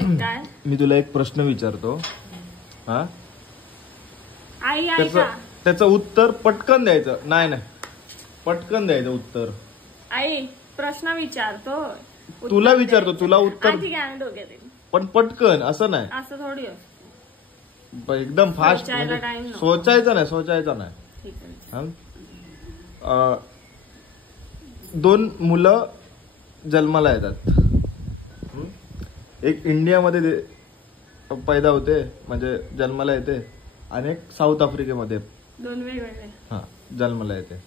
काय? मी तुला एक प्रश्न विचारतो. हा, आई ऐका. त्याचं उत्तर पटकन द्यायचं. नाही पटकन द्यायचं उत्तर. आई प्रश्न विचारतो. तुला विचारतो, तुला उत्तर. ठीक आहे, आम्ही दोघे देऊ. पण पटकन, असं नाही. असं थोडी एकदम फास्ट. सोचायचं नाही. ठीक आहे. दोन मुलं जन्माला येतात. एक इंडियामध्ये पैदा होते, म्हणजे जन्माला येते, आणि एक साऊथ आफ्रिकेमध्ये. दोन वेगवेगळे. हा, जन्माला येते.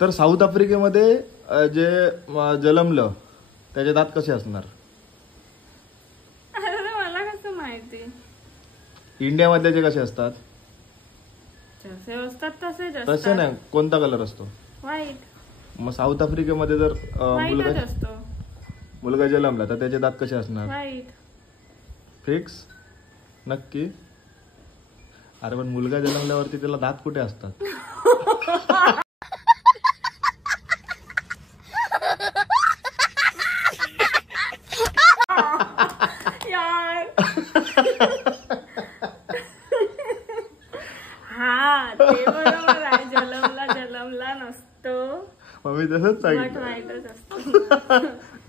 तर साऊथ आफ्रिकेमध्ये जे जन्मलं त्याचे दात कसे असणार? अरे मला कसं माहिती? इंडियामधले जे कसे असतात जसे असतात तसेच असतात. तसे नाही. कोणता कलर असतो? व्हाईट. मग साऊथ आफ्रिकेमध्ये जर मुलगा जन्मला तर त्याचे दात कसे असणार? व्हाईट. फिक्स? नक्की? अरे पण मुलगा जन्मल्यावरती त्याला दात कुठे असतात? हा, ते बरोबर आहे. जन्मला नसतो. मग मी तसंच सांगितलं. व्हाईटच असतो.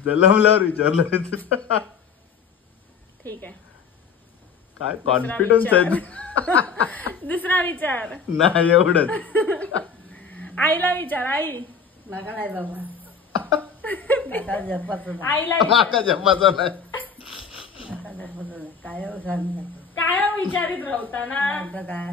जन्मल्यावर विचारलं. ठीक आहे. काय कॉन्फिडन्स आहे. दुसरा विचार. नाही एवढंच. आईला विचार. आई माका नाही बाबा. आईला माका जपाचा नाही. काय विचारित राहता ना. काय